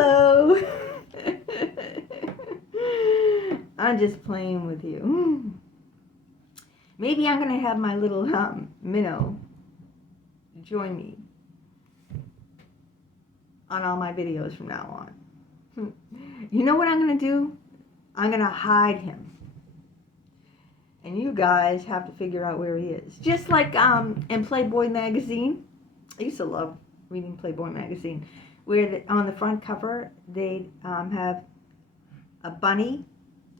Hello. I'm just playing with you. Maybe I'm going to have my little minnow join me on all my videos from now on. You know what I'm going to do? I'm going to hide him. And you guys have to figure out where he is. Just like in Playboy magazine. I used to love reading Playboy magazine. Where on the front cover, they have a bunny.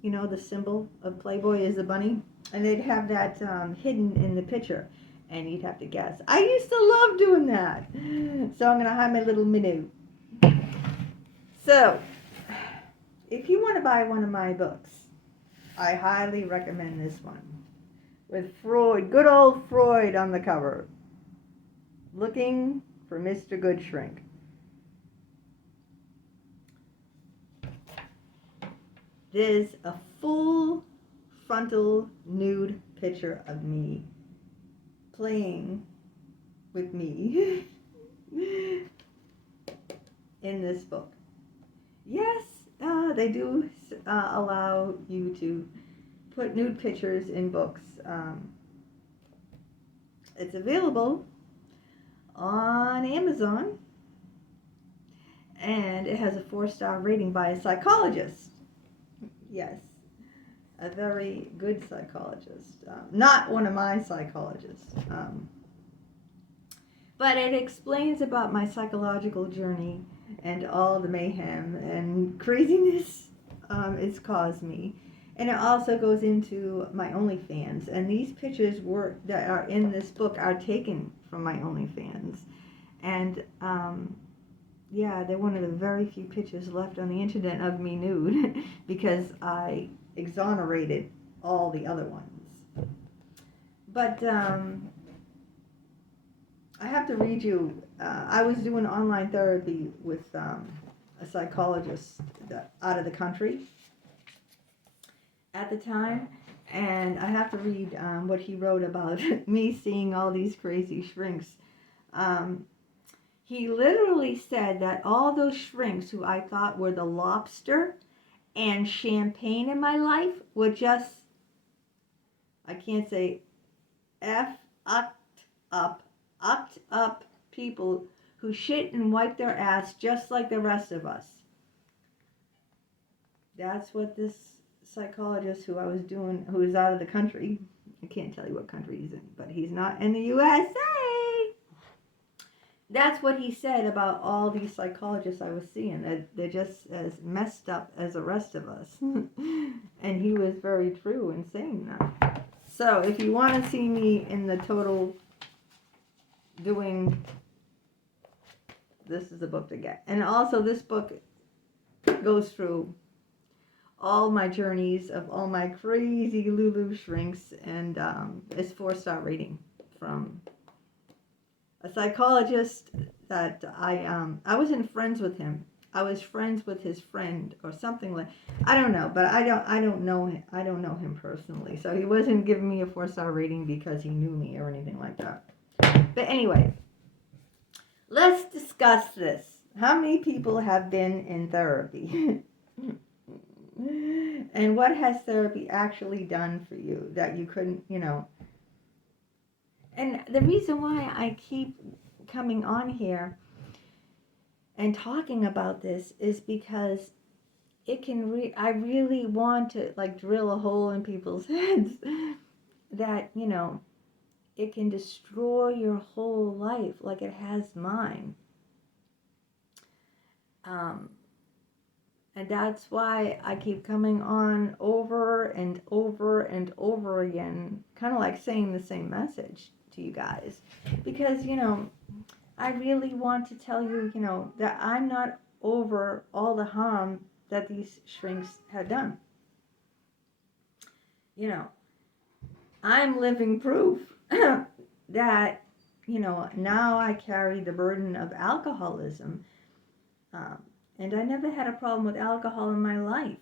You know, the symbol of Playboy is a bunny. And they'd have that hidden in the picture. And you'd have to guess. I used to love doing that. So I'm going to hide my little minnow. So, if you want to buy one of my books, I highly recommend this one. With Freud, good old Freud on the cover. Looking for Mr. Good Shrink. There's a full frontal nude picture of me playing with me in this book. Yes, they do allow you to put nude pictures in books. It's available on Amazon, and it has a 4-star rating by a psychologist. Yes, a very good psychologist. Not one of my psychologists. But it explains about my psychological journey and all the mayhem and craziness it's caused me. And it also goes into my OnlyFans. And these pictures that are in this book are taken from my OnlyFans. And yeah, they're one of the very few pictures left on the internet of me nude because I exonerated all the other ones. But I have to read you. I was doing online therapy with a psychologist out of the country at the time, and I have to read what he wrote about me seeing all these crazy shrinks. He literally said that all those shrinks who I thought were the lobster and champagne in my life were just, I can't say upped up people who shit and wipe their ass just like the rest of us. That's what this psychologist who I was doing, who is out of the country, I can't tell you what country he's in, but he's not in the USA. That's what he said about all these psychologists I was seeing. That they're just as messed up as the rest of us. And he was very true in saying that. So if you want to see me in the total doing, this is the book to get. And also this book goes through all my journeys of all my crazy Lulu shrinks, and it's 4-star rating from a psychologist that I wasn't friends with him. I was friends with his friend or something like, I don't know, but I don't know him personally. So he wasn't giving me a 4-star rating because he knew me or anything like that. But anyway, let's discuss this. How many people have been in therapy? And what has therapy actually done for you that you couldn't, And the reason why I keep coming on here and talking about this is because it can I really want to drill a hole in people's heads that, it can destroy your whole life like it has mine. And that's why I keep coming on over and over and over again, kind of like saying the same message to you guys. Because, I really want to tell you, that I'm not over all the harm that these shrinks have done. I'm living proof that, now I carry the burden of alcoholism. And I never had a problem with alcohol in my life.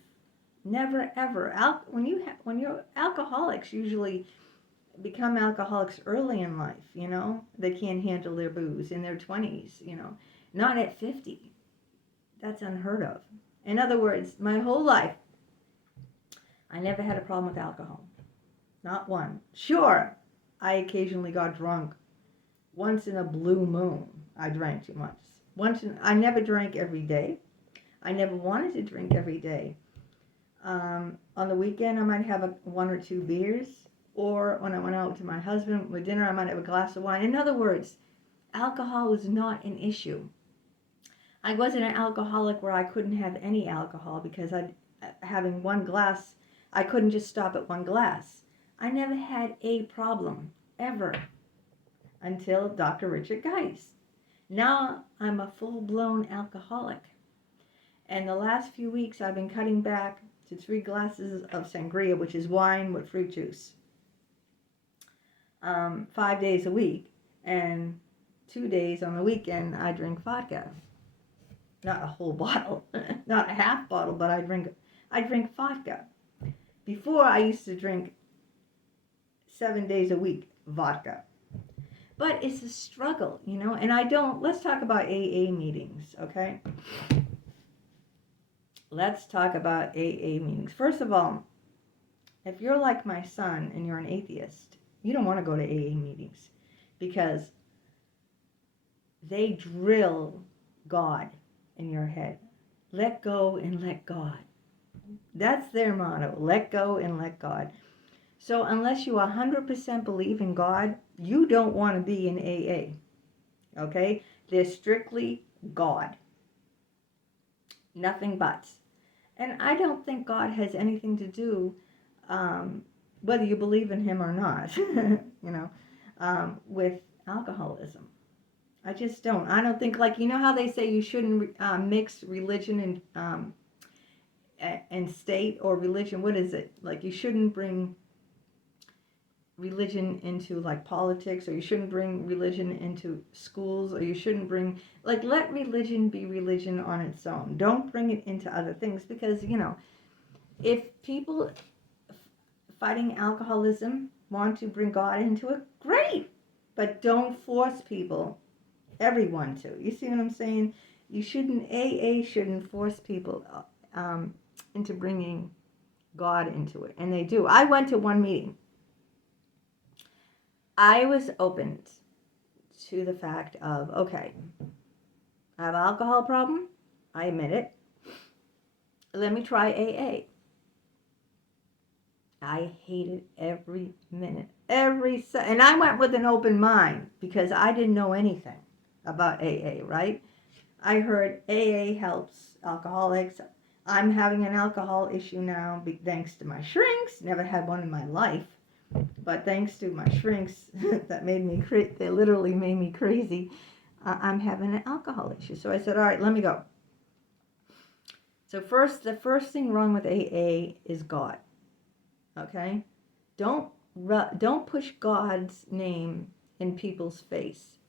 Never, ever. When you're alcoholics, usually become alcoholics early in life, They can't handle their booze in their 20s, Not at 50. That's unheard of. In other words, my whole life, I never had a problem with alcohol. Not one. Sure, I occasionally got drunk. Once in a blue moon, I drank too much. I never drank every day. I never wanted to drink every day. On the weekend, I might have one or two beers. Or when I went out to my husband with dinner, I might have a glass of wine. In other words, alcohol was not an issue. I wasn't an alcoholic where I couldn't have any alcohol because having one glass, I couldn't just stop at one glass. I never had a problem, ever, until Dr. Richard Geist. Now I'm a full-blown alcoholic. And the last few weeks I've been cutting back to 3 glasses of sangria, which is wine with fruit juice, 5 days a week. And 2 days on the weekend I drink vodka. Not a whole bottle, not a half bottle, but I drink vodka. Before I used to drink 7 days a week vodka. But it's a struggle, you know, and let's talk about AA meetings, okay? Let's talk about AA meetings. First of all, if you're like my son and you're an atheist, you don't want to go to AA meetings because they drill God in your head. Let go and let God. That's their motto. Let go and let God. So unless you 100% believe in God, you don't want to be in AA. Okay? They're strictly God. Nothing but. And I don't think God has anything to do, whether you believe in him or not, with alcoholism. I just don't. I don't think, like, you know how they say you shouldn't mix religion and state, or religion, what is it? Like, you shouldn't bring religion into, like, politics, or you shouldn't bring religion into schools, or you shouldn't bring, like, let religion be religion on its own. Don't bring it into other things, because, if people fighting alcoholism want to bring God into it, great, but don't force people, everyone to. You see what I'm saying? AA shouldn't force people into bringing God into it, and they do. I went to one meeting. I was open to the fact of, okay, I have an alcohol problem. I admit it. Let me try AA. I hated every minute, and I went with an open mind because I didn't know anything about AA, right? I heard AA helps alcoholics. I'm having an alcohol issue now thanks to my shrinks. Never had one in my life. But thanks to my shrinks that made me they literally made me crazy, I'm having an alcohol issue. So I said, all right, let me go. So the first thing wrong with AA is God. Okay? Don't push God's name in people's face.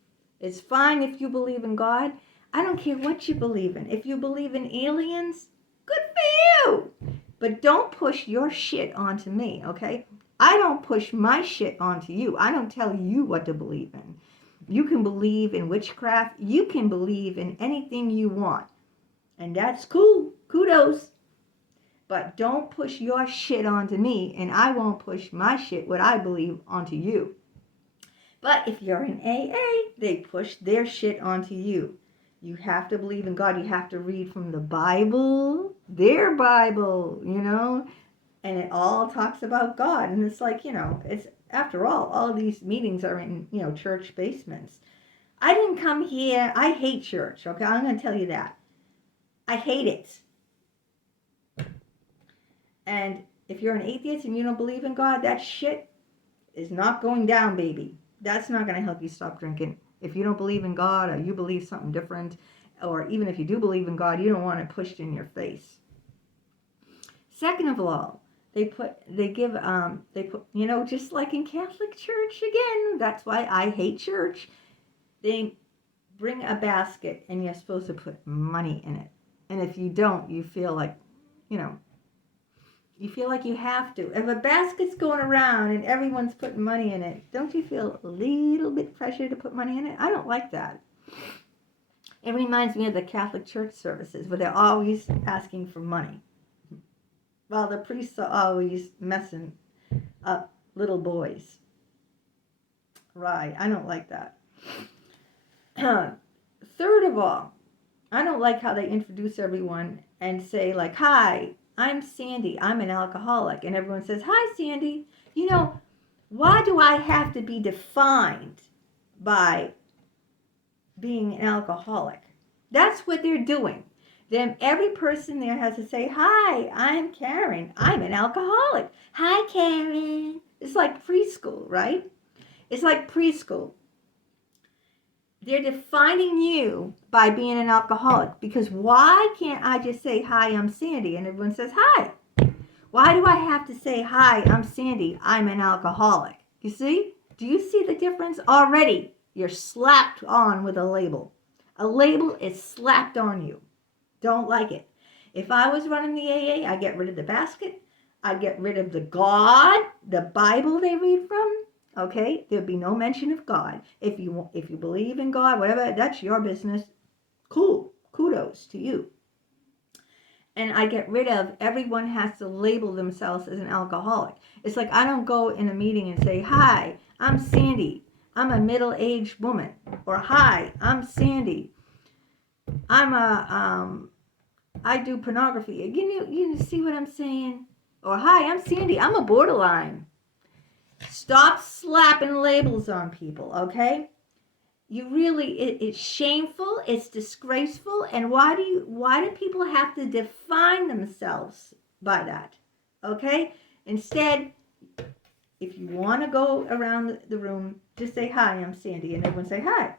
It's fine if you believe in God. I don't care what you believe in. If you believe in aliens, good for you. But don't push your shit onto me, okay? I don't push my shit onto you. I don't tell you what to believe in. You can believe in witchcraft. You can believe in anything you want. And that's cool. Kudos. But don't push your shit onto me, and I won't push my shit, what I believe, onto you. But if you're in AA, they push their shit onto you. You have to believe in God. You have to read from the Bible, their Bible, and it all talks about God. And it's like, it's, after all these meetings are in, church basements. I didn't come here. I hate church, okay? I'm going to tell you that. I hate it. And if you're an atheist and you don't believe in God, that shit is not going down, baby. That's not going to help you stop drinking. If you don't believe in God, or you believe something different, or even if you do believe in God, you don't want it pushed in your face. Second of all, they put, just like in Catholic Church, again, that's why I hate church. They bring a basket and you're supposed to put money in it. And if you don't, you feel like, you feel like you have to. If a basket's going around and everyone's putting money in it, don't you feel a little bit pressure to put money in it? I don't like that. It reminds me of the Catholic Church services where they're always asking for money. Well, the priests are always messing up little boys. Right, I don't like that. Third of all, I don't like how they introduce everyone and say like, hi, I'm Sandy, I'm an alcoholic. And everyone says, hi, Sandy. You know, why do I have to be defined by being an alcoholic? That's what they're doing. Then every person there has to say, hi, I'm Karen. I'm an alcoholic. Hi, Karen. It's like preschool, right? It's like preschool. They're defining you by being an alcoholic, because why can't I just say, hi, I'm Sandy, and everyone says, hi? Why do I have to say, hi, I'm Sandy, I'm an alcoholic? You see? Do you see the difference? Already, you're slapped on with a label. A label is slapped on you. Don't like it. If I was running the AA, I'd get rid of the basket. I'd get rid of the God, the Bible they read from. Okay, there'd be no mention of God. If you believe in God, whatever, that's your business. Cool. Kudos to you. And I get rid of, everyone has to label themselves as an alcoholic. It's like I don't go in a meeting and say, hi, I'm Sandy. I'm a middle-aged woman. Or hi, I'm Sandy. I do pornography. You see what I'm saying? Or hi, I'm Sandy. I'm a borderline. Stop slapping labels on people, okay? You really, it's shameful, it's disgraceful, and why do people have to define themselves by that? Okay? Instead, if you want to go around the room, just say, hi, I'm Sandy, and everyone say, hi.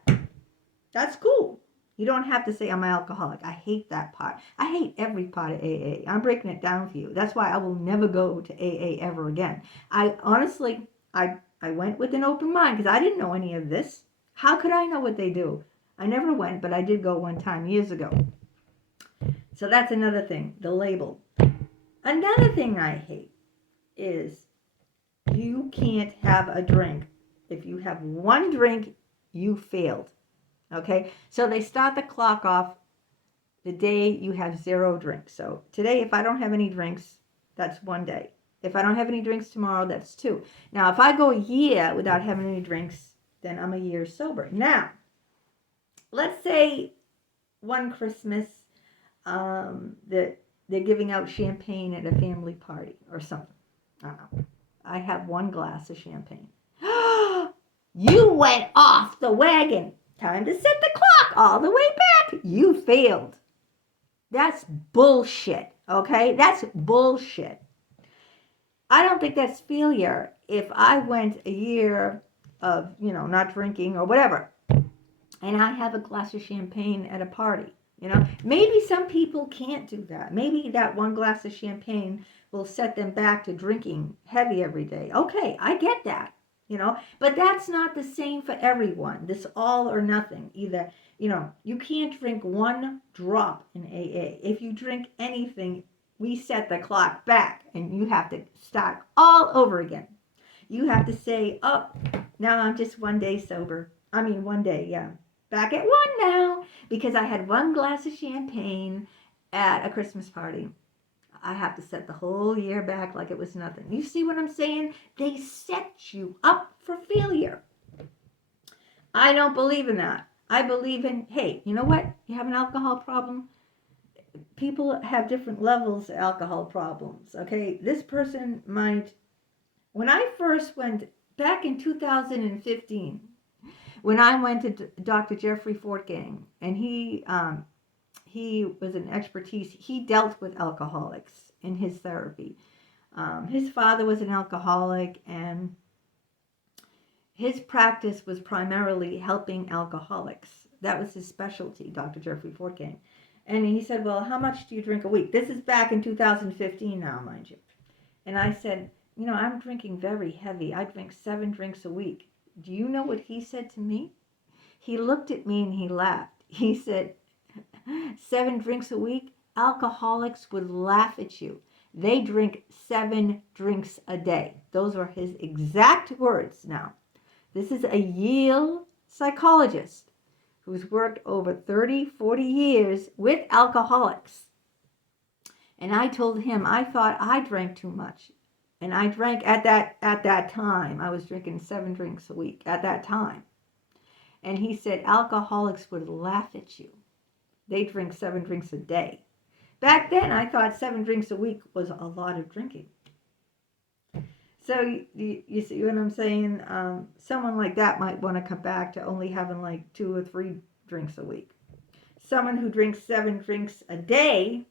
That's cool. You don't have to say I'm an alcoholic. I hate that part. I hate every part of AA. I'm breaking it down for you. That's why I will never go to AA ever again. I honestly, I went with an open mind because I didn't know any of this. How could I know what they do? I never went, but I did go one time years ago. So that's another thing, the label. Another thing I hate is you can't have a drink. If you have one drink, you failed. Okay, so they start the clock off the day you have 0 drinks. So today, if I don't have any drinks, that's 1 day. If I don't have any drinks tomorrow, that's 2. Now, if I go a year without having any drinks, then I'm a year sober. Now, let's say one Christmas that they're giving out champagne at a family party or something. I don't know. I have 1 glass of champagne. You went off the wagon. Time to set the clock all the way back. You failed. That's bullshit, okay? That's bullshit. I don't think that's failure if I went a year of, not drinking or whatever, and I have a glass of champagne at a party, Maybe some people can't do that. Maybe that 1 glass of champagne will set them back to drinking heavy every day. Okay, I get that. But that's not the same for everyone. This all or nothing. Either, you can't drink 1 drop in AA. If you drink anything, we set the clock back and you have to start all over again. You have to say, oh, now I'm just 1 day sober. 1 day, yeah. Back at 1 now because I had 1 glass of champagne at a Christmas party. I have to set the whole year back like it was nothing. You see what I'm saying? They set you up for failure. I don't believe in that. I believe in, hey, you know what? You have an alcohol problem? People have different levels of alcohol problems, okay? This person might, when I first went, back in 2015, when I went to Dr. Jeffrey Fortgang, and he was an expertise. He dealt with alcoholics in his therapy. His father was an alcoholic, and his practice was primarily helping alcoholics. That was his specialty, Dr. Jeffrey Fortgang. And he said, well, how much do you drink a week? This is back in 2015 now, mind you. And I said, I'm drinking very heavy. I drink 7 drinks a week. Do you know what he said to me? He looked at me and he laughed. He said, 7 drinks a week? Alcoholics would laugh at you. They drink 7 drinks a day. Those are his exact words now. This is a Yale psychologist who's worked over 30, 40 years with alcoholics. And I told him I thought I drank too much. And I drank at that time. I was drinking 7 drinks a week at that time. And he said alcoholics would laugh at you. They drink 7 drinks a day. Back then, I thought 7 drinks a week was a lot of drinking. So you see what I'm saying? Someone like that might want to come back to only having like 2 or 3 drinks a week. Someone who drinks 7 drinks a day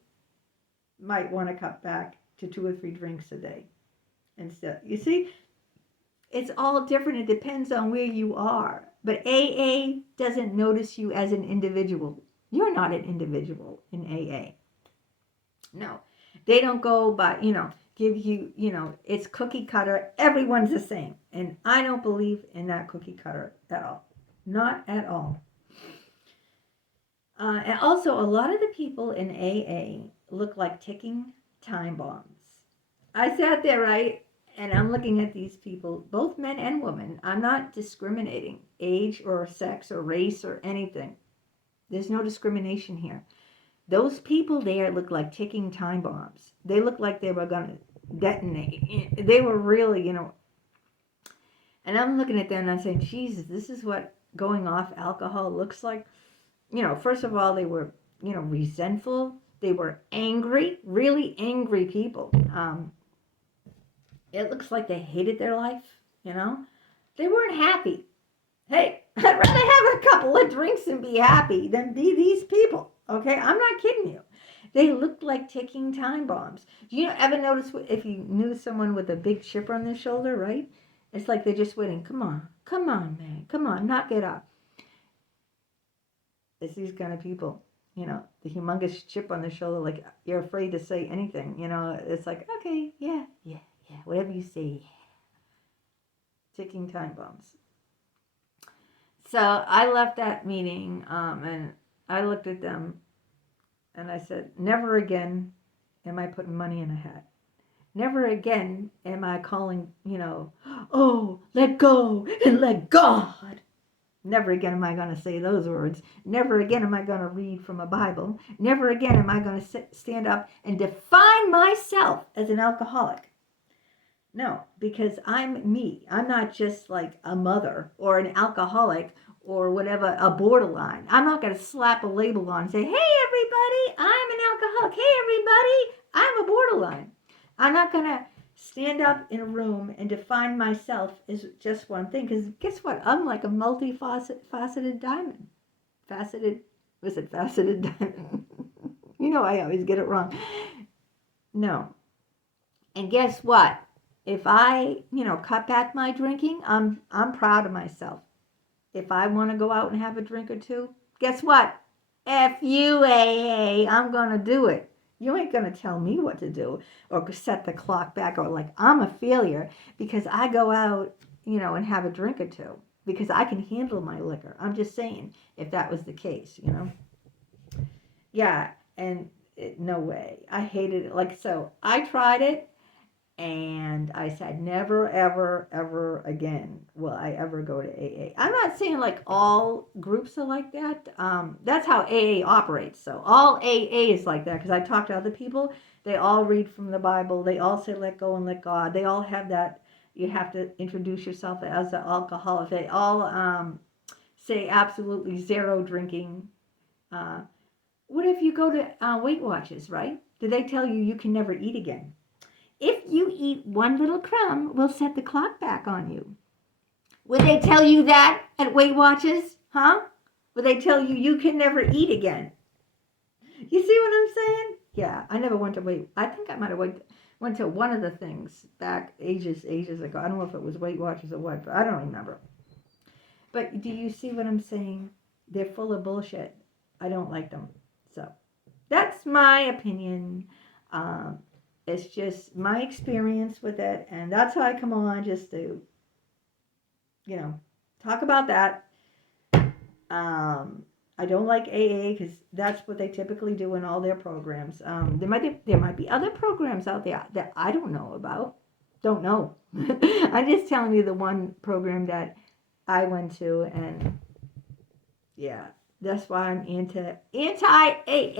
might want to cut back to 2 or 3 drinks a day. Instead, you see, it's all different. It depends on where you are. But AA doesn't notice you as an individual. You're not an individual in AA. No, they don't go by, give you, it's cookie cutter. Everyone's the same. And I don't believe in that cookie cutter at all. Not at all. And also, a lot of the people in AA look like ticking time bombs. I sat there, right? And I'm looking at these people, both men and women. I'm not discriminating age or sex or race or anything. There's no discrimination here. Those people there look like ticking time bombs. They look like they were going to detonate. They were really, And I'm looking at them and I'm saying, Jesus, this is what going off alcohol looks like. First of all, they were, resentful. They were angry, really angry people. It looks like they hated their life, They weren't happy. Hey, I'd rather have a couple of drinks and be happy than be these people, okay? I'm not kidding you. They looked like ticking time bombs. Do you ever notice if you knew someone with a big chip on their shoulder, right? It's like they're just waiting. Come on, man. Come on, knock it up. It's these kind of people, the humongous chip on their shoulder, like you're afraid to say anything, It's like, okay, yeah, whatever you say. Ticking time bombs. So I left that meeting and I looked at them and I said, never again am I putting money in a hat. Never again am I calling, oh, let go and let God. Never again am I going to say those words. Never again am I going to read from a Bible. Never again am I going to stand up and define myself as an alcoholic. No, because I'm me. I'm not just like a mother or an alcoholic or whatever, a borderline. I'm not going to slap a label on and say, hey, everybody, I'm an alcoholic. Hey, everybody, I'm a borderline. I'm not going to stand up in a room and define myself as just one thing. Because guess what? I'm like a multifaceted diamond. Faceted diamond? I always get it wrong. No. And guess what? If I, cut back my drinking, I'm proud of myself. If I want to go out and have a drink or two, guess what? F you, AA, I'm going to do it. You ain't going to tell me what to do or set the clock back or like I'm a failure because I go out, and have a drink or two because I can handle my liquor. I'm just saying if that was the case, Yeah, and no way. I hated it. So I tried it. And I said, never, ever, ever again will I ever go to AA. I'm not saying like all groups are like that. That's how AA operates. So all AA is like that because I talk to other people. They all read from the Bible. They all say, let go and let God. They all have that. You have to introduce yourself as an alcoholic. They all say absolutely zero drinking. What if you go to Weight Watchers, right? Do they tell you can never eat again? If you eat one little crumb, we'll set the clock back on you. Would they tell you that at Weight Watchers? Huh? Would they tell you can never eat again? You see what I'm saying? Yeah, I never went to Weight. I think I might have went to one of the things back ages ago. I don't know if it was Weight Watchers or what, but I don't remember. But do you see what I'm saying? They're full of bullshit. I don't like them. So that's my opinion. It's just my experience with it, and that's how I come on just to, talk about that. I don't like AA because that's what they typically do in all their programs. There might be other programs out there that I don't know about. Don't know. I'm just telling you the one program that I went to, and yeah, That's why I'm anti AA.